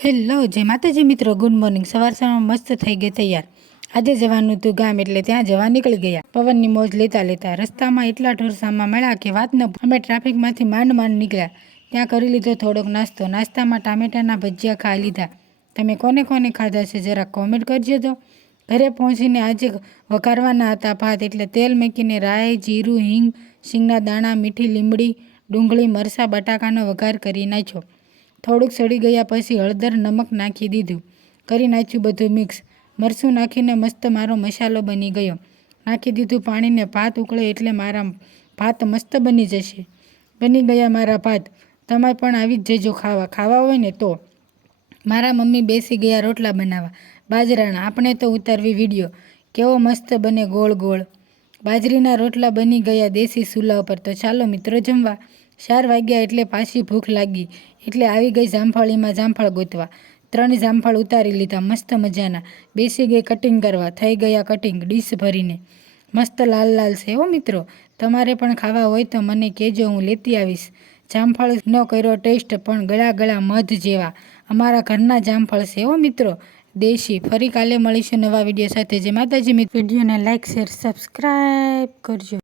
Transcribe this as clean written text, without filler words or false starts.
Hello જય માતાજી મિત્રો, ગુડ મોર્નિંગ। સવારમાં મસ્ત થઈ ગઈ તૈયાર। આજે જવાનું હતું ગામ, એટલે ત્યાં જવા નીકળી ગયા। પવનની મોજ લેતા લેતા રસ્તામાં એટલા ઢોરસામાં મળ્યા કે વાત ન। અમે ટ્રાફિકમાંથી માંડ નીકળ્યા। ત્યાં કરી લીધો થોડોક નાસ્તો। નાસ્તામાં ટામેટાના ભજીયા ખાઈ લીધા। તમે કોને કોને ખાધા છે જરા કોમેન્ટ કરજો તો। ઘરે પહોંચીને આજે વઘારવાના હતા ભાત, એટલે તેલ મૂકીને રાઈ, જીરું, હિંગ, શીંગના દાણા, મીઠી લીમડી, ડુંગળી, મરચાં, બટાકાનો વઘાર કરી નાખ્યો। થોડુંક સડી ગયા પછી હળદર, નમક નાખી દીધું। કરી નાખ્યું બધું મિક્સ। મરચું નાખીને મસ્ત મારો મસાલો બની ગયો। નાખી દીધું પાણીને। ભાત ઉકળે એટલે મારા ભાત મસ્ત બની જશે। બની ગયા મારા ભાત। તમે પણ આવી જ જજો ખાવા હોય ને તો। મારા મમ્મી બેસી ગયા રોટલા બનાવવા, બાજરાના। આપણે તો ઉતારવી વિડીયો। કેવો મસ્ત બને ગોળ ગોળ। બાજરીના રોટલા બની ગયા દેશી ચૂલા ઉપર। તો ચાલો મિત્રો જમવા। 4 વાગ્યા એટલે પાછી ભૂખ લાગી, એટલે આવી ગઈ જામફળીમાં જામફળ ગોતવા। 3 જામફળ ઉતારી લીધા મસ્ત મજાના। બેસી ગઈ કટિંગ કરવા। થઈ ગયા કટિંગ ડીશ ભરીને। મસ્ત લાલ લાલ છે હો મિત્રો। તમારે પણ ખાવા હોય તો મને કહેજો, હું લેતી આવીશ। જામફળ નો કર્યો ટેસ્ટ, પણ ગળા મધ જેવા। અમારા ઘરના જામફળ છે હો મિત્રો, દેશી। ફરી કાલે મળીશું નવા વિડીયો સાથે। જય માતાજી મિત્રો। વિડીયોને લાઇક, શેર, સબસ્ક્રાઈબ કરજો।